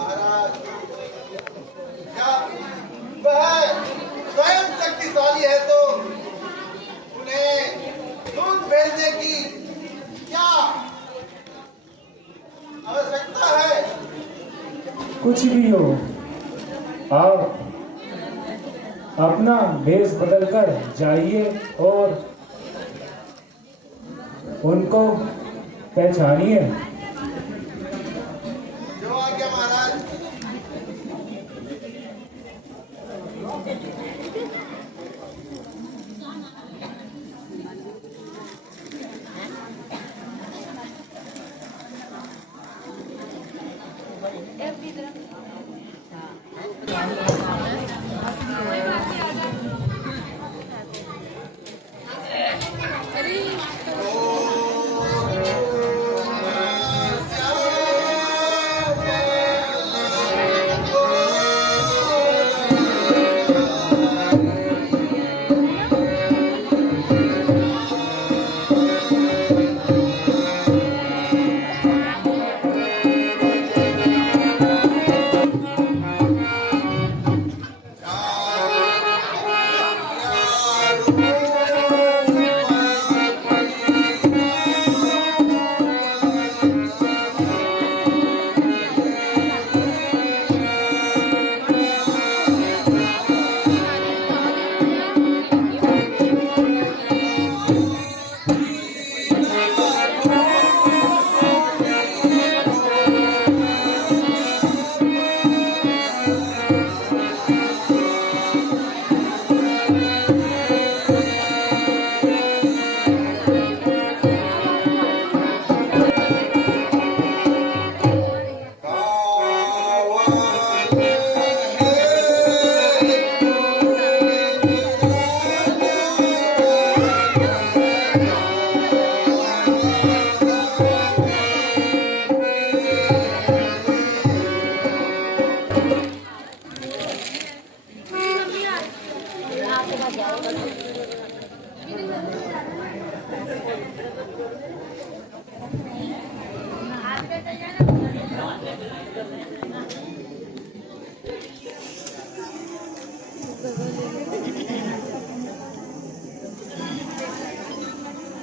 महाराज, क्या वह स्वयं शक्तिशाली है तो उन्हें दूध भेजने की क्या आवश्यकता है? कुछ भी हो, आप अपना भेष बदलकर जाइए और उनको पहचानिए। जो आज्ञा महाराज।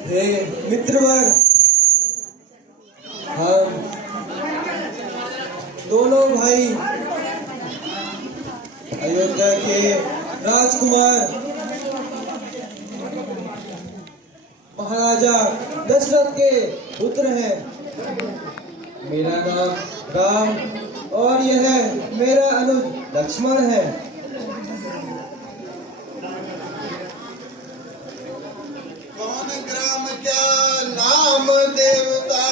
हे मित्रवर, हम दोनों भाई अयोध्या के राजकुमार महाराजा दशरथ के पुत्र हैं। मेरा नाम राम और यह मेरा अनुज लक्ष्मण है। कौन ग्राम क्या नाम देवता,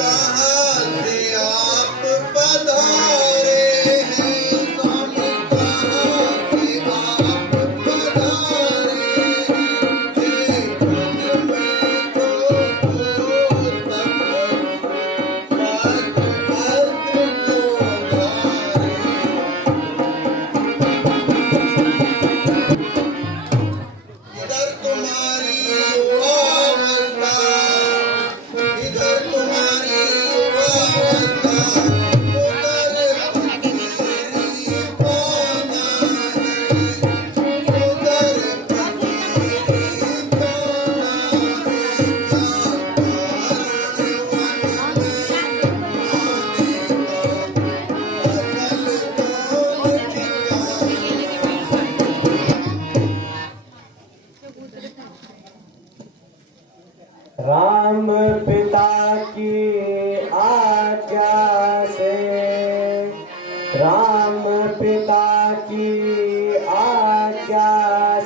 कहाँ से आप पधारे हैं? स्वामी कहाँ से आप पधारे हैं? मन में तो भूत शास्त्र को धारे। इधर तुम्हारी अवस्था, इधर तुम्हारी अवस्था, उधर फकीरी पाना है, उधर फकीरी पाना है। क्या कारण वन में आने का असल कौन राम पिता की आज्ञा से, राम पिता की आज्ञा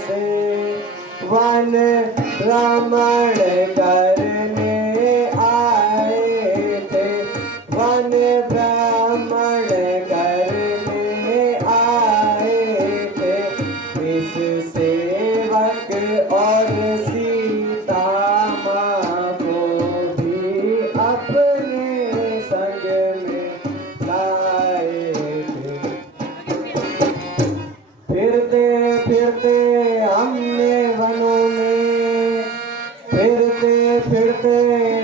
से वन भ्रमण करने आए थे, वन भ्रमण करने आए थे। इस सेवक और सीता माँ को भी अपने संग में लाए थे। फिरते फिरते हमने वनों में, फिरते फिरते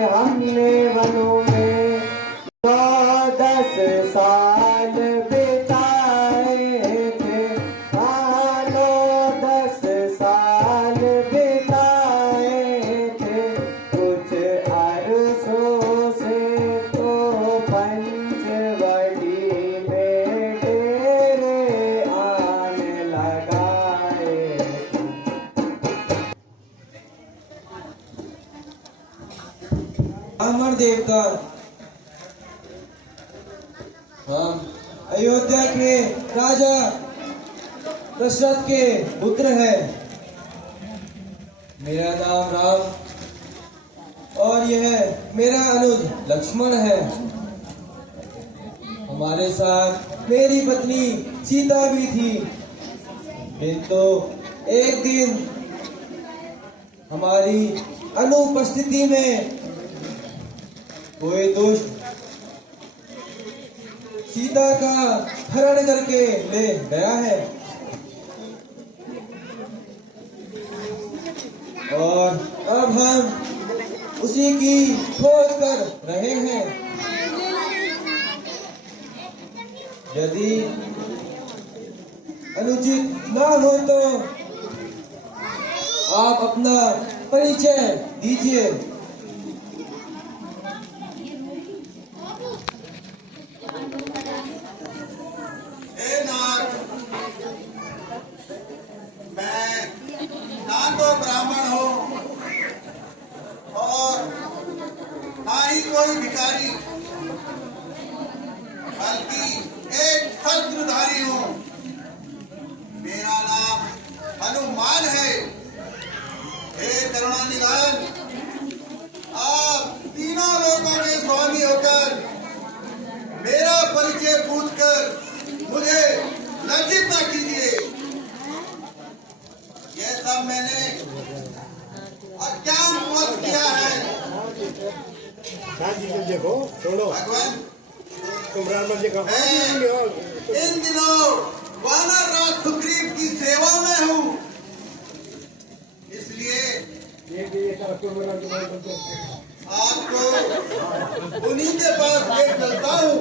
हमने वनों में 14 देवता। हम अयोध्या के राजा दशरथ के पुत्र हैं। मेरा नाम राम और यह मेरा अनुज लक्ष्मण है। हमारे साथ मेरी पत्नी सीता भी थी, किंतु एक दिन हमारी अनुपस्थिति में कोई दुष्ट सीता का हरण करके ले गया है और अब हम उसी की खोज कर रहे हैं। यदि अनुचित ना हो तो आप अपना परिचय दीजिए। हे नाथ, मैं ना तो ब्राह्मण हूँ और ना ही कोई भिखारी, बल्कि एक शस्त्रधारी हूँ। मेरा नाम हनुमान है। हे करुणानिधान, आप तीनों लोगों के स्वामी होकर मेरा परिचय पूछकर मुझे लज्जित न कीजिए। यह सब मैंने अज्ञानवश किया है। देखो छोड़ो भगवान, तुम राम जी का मैं इन दिनों वानर राज सुग्रीव की सेवा में हूँ, इसलिए आपको उन्हीं के पास ले चलता हूँ।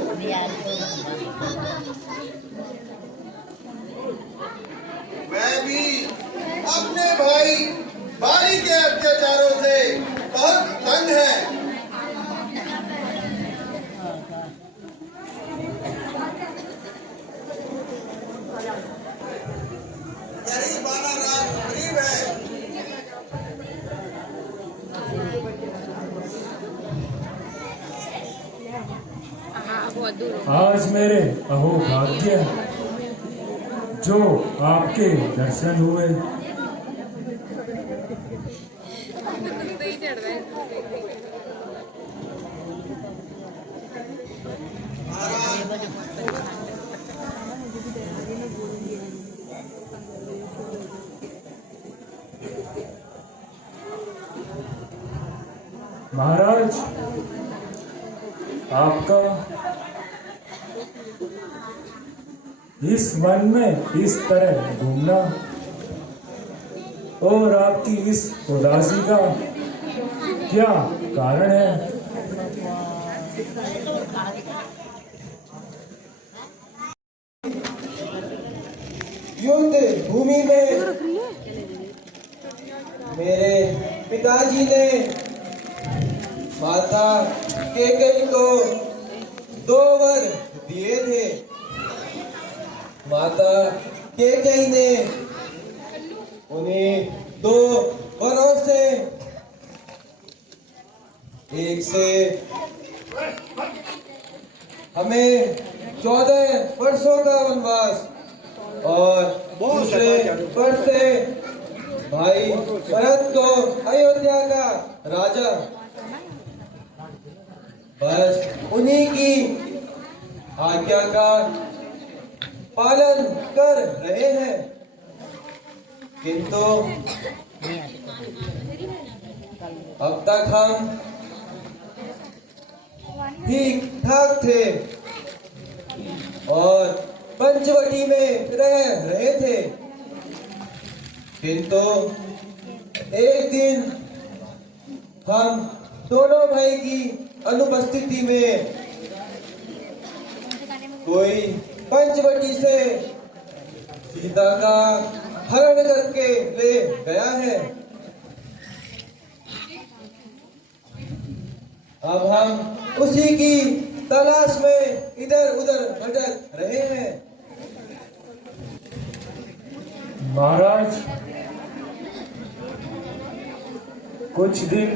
मैं भी अपने भाई बाली के अत्याचारों से बहुत तंग है। यही वानर राज सुग्रीव है। आज मेरे अहो भाग्य जो आपके दर्शन हुए। महाराज, आपका इस वन में इस तरह घूमना और आपकी इस उदासी का क्या कारण है? युद्ध भूमि में मेरे पिताजी ने माता कैकेयी को 2 वर दिए थे। माता कैकेयी ने उन्हें 2 वरों से एक से हमें 14 वर्षों का वनवास और दूसरे वर्ष से भाई भरत को अयोध्या का राजा। बस उन्हीं की आज्ञा का पालन कर रहे हैं, किंतु अब तक हम ठीक ठाक थे और पंचवटी में रह रहे थे, किंतु एक दिन हम दोनों भाई की अनुपस्थिति में कोई पंचवटी से सीता का हरण करके ले गया है। अब हम उसी की तलाश में इधर उधर भटक रहे हैं। महाराज, कुछ दिन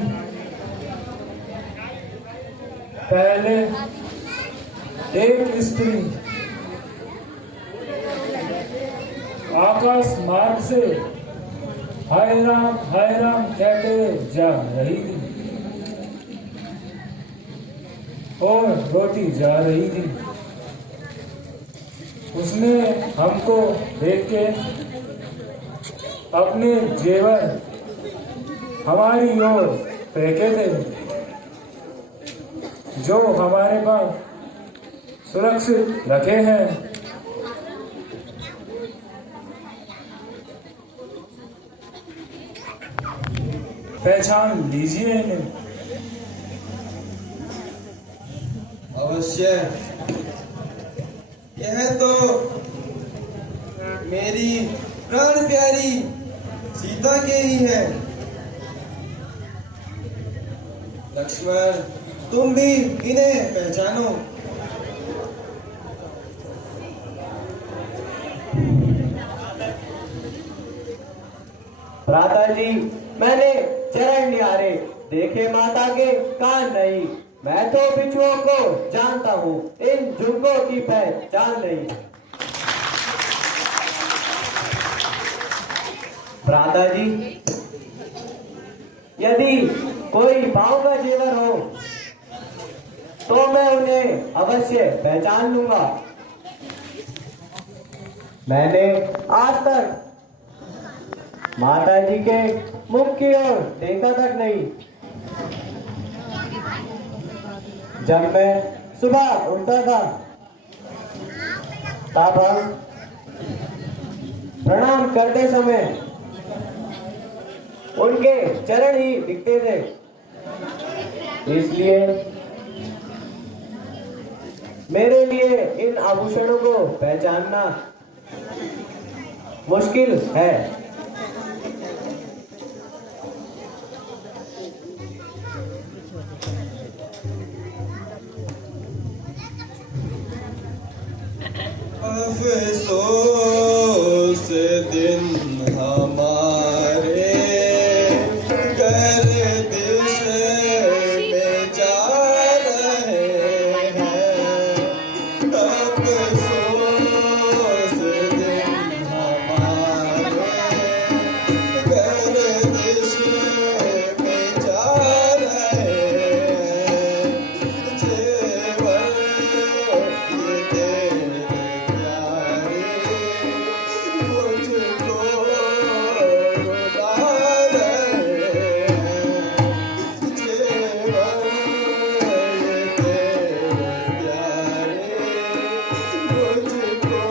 पहले एक स्त्री आकाश मार्ग से हाय राम कहते जा रही थी और रोती जा रही थी। उसने हमको देख के अपने जेवर हमारी ओर फेंके थे जो हमारे पास सुरक्षित रखे हैं। पहचान लीजिए इन्हें। अवश्य, यह तो मेरी प्राण प्यारी सीता के ही है। लक्ष्मण, तुम भी इन्हें पहचानो। भ्राता जी, मैंने चरण निहारे, देखे माता के कान नहीं। मैं तो बिच्छुओं को जानता हूँ, इन झुंगों की पहचान नहीं। भ्राता जी, यदि कोई पाँव का जेवर हो तो मैं उन्हें अवश्य पहचान लूंगा। मैंने आज तक माता जी के मुख की ओर देखा तक नहीं। जब मैं सुबह उठता था तब हम प्रणाम करते समय उनके चरण ही दिखते थे। इसलिए मेरे लिए इन आभूषणों को पहचानना मुश्किल है। अफसोस दिन हमारे गर्दिश में जा रहे हैं। अफसोस दिन हमारे गर्दिश में जा रहे हैं। जेवर ये तेरे प्यारे मुझको रुला रहे हैं। जेवर ये तेरे प्यारे मुझको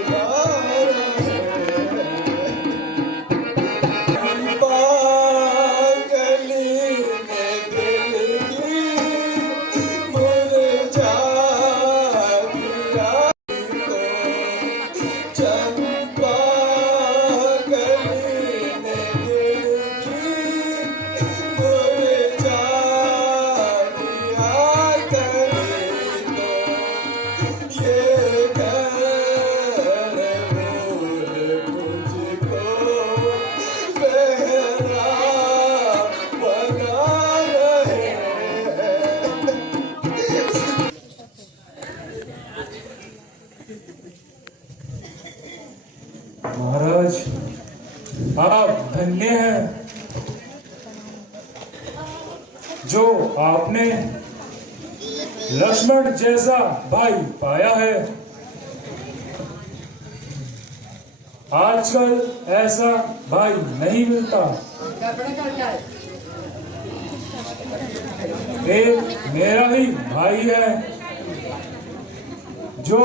रुला रहे हैं। पागली ने दिल की मुरझा दिया तो चंपा गली ने दिल की मुरझा दिया कली तो ये घर मोर मुझको बहरा बना रहे हैं। महाराज, आप धन्य हैं जो आपने लक्ष्मण जैसा भाई पाया है। आजकल ऐसा भाई नहीं मिलता। एक मेरा ही भाई है जो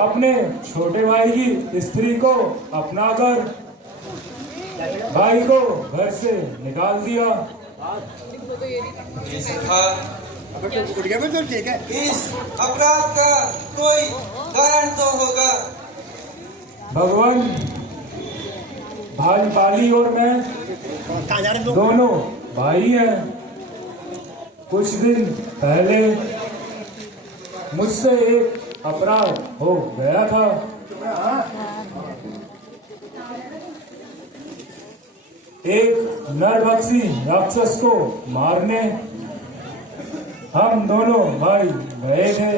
अपने छोटे भाई की स्त्री को अपनाकर भाई को घर से निकाल दिया। इस अपराध का कोई कारण तो होगा। भगवान, भाई पाली और मैं दोनों भाई हैं। कुछ दिन पहले मुझसे एक अपराध हो गया था। एक नरभक्षी राक्षस को मारने हम दोनों भाई गए थे।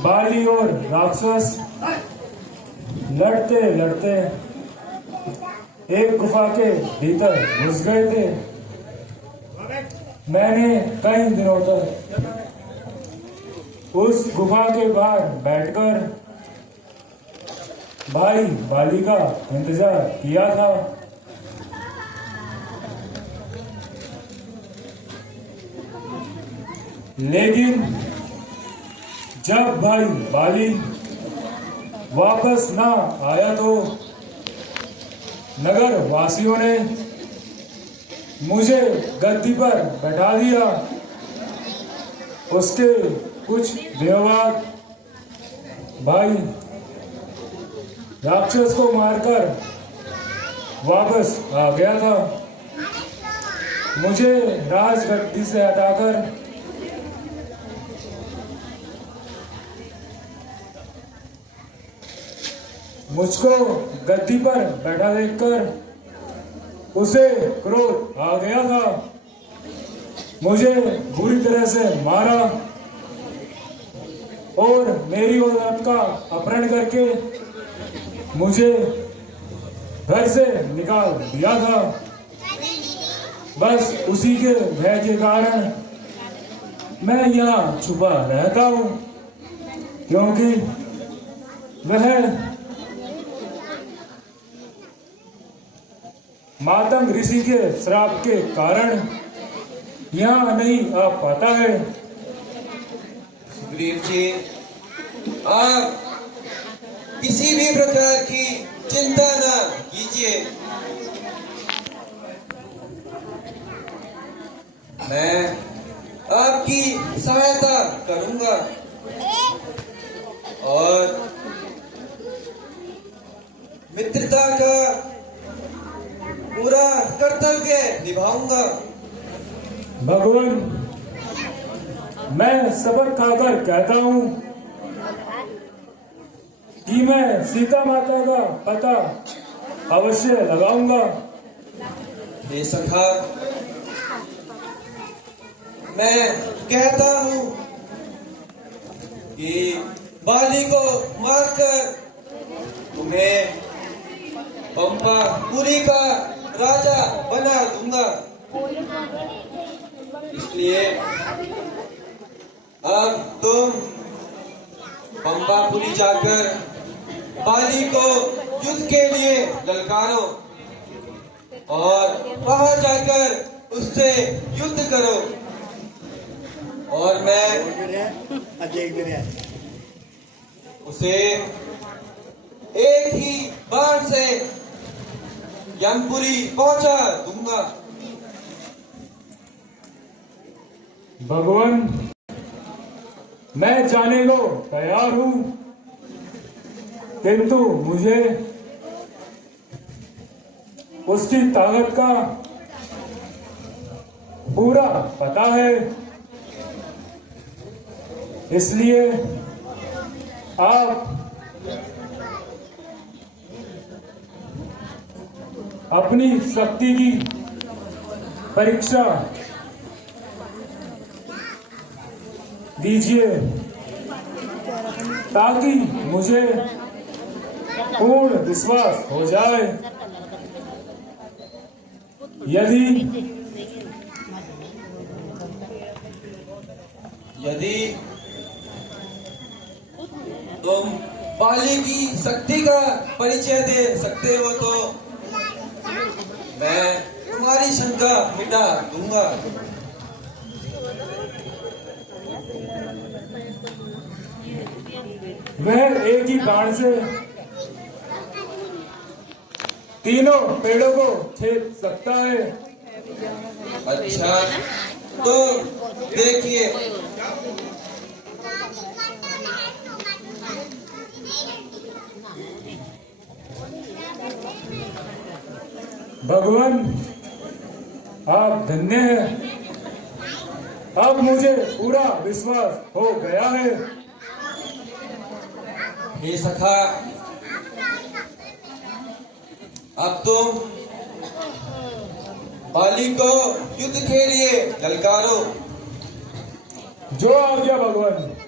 बाली और राक्षस लड़ते लड़ते एक गुफा के भीतर घुस गए थे। मैंने कई दिनों तक उस गुफा के बाहर बैठकर भाई बाली का इंतजार किया था। लेकिन जब भाई बाली वापस ना आया तो नगर वासियों ने मुझे गद्दी पर बैठा दिया। उसके कुछ दिनों बाद भाई राक्षस को मारकर वापस आ गया था। मुझे राजगद्दी से हटाकर मुझको गद्दी पर बैठा देखकर उसे क्रोध आ गया था। मुझे बुरी तरह से मारा और मेरी औरत का अपहरण करके मुझे घर से निकाल दिया था। बस उसी के भय के कारण मैं यहाँ छुपा रहता हूँ, क्योंकि वह मातंग ऋषि के श्राप के कारण यहाँ नहीं आ पाता है। सुग्रीव जी, आप किसी भी प्रकार की चिंता न कीजिए। मैं आपकी सहायता करूंगा और मित्रता का पूरा कर्तव्य निभाऊंगा। भगवान, मैं सबक खाकर कहता हूँ कि मैं सीता माता का पता अवश्य लगाऊंगा। हे सखा, मैं कहता हूँ कि बाली को मारकर तुम्हें पंपापुरी का राजा बना दूंगा। इसलिए अब तुम पंपापुरी जाकर बाली को युद्ध के लिए ललकारो और वहां जाकर उससे युद्ध करो। और मैं उसे एक ही बार से यमपुरी पहुंचा दूंगा। भगवान, मैं जाने को तैयार हूँ, किंतु मुझे उसकी ताकत का पूरा पता है। इसलिए आप अपनी शक्ति की परीक्षा दीजिए ताकि मुझे पूर्ण विश्वास हो जाए। यदि तुम बाली की शक्ति का परिचय दे सकते हो तो मैं तुम्हारी शंका मिटा दूंगा। वह एक ही बाण से तीनों पेड़ों को छेद सकता है। अच्छा, तो देखिए। भगवान, आप धन्य हैं। अब मुझे पूरा विश्वास हो गया है। हे सखा, अब तुम बाली को युद्ध के लिए ललकारो। जो आज्ञा भगवान।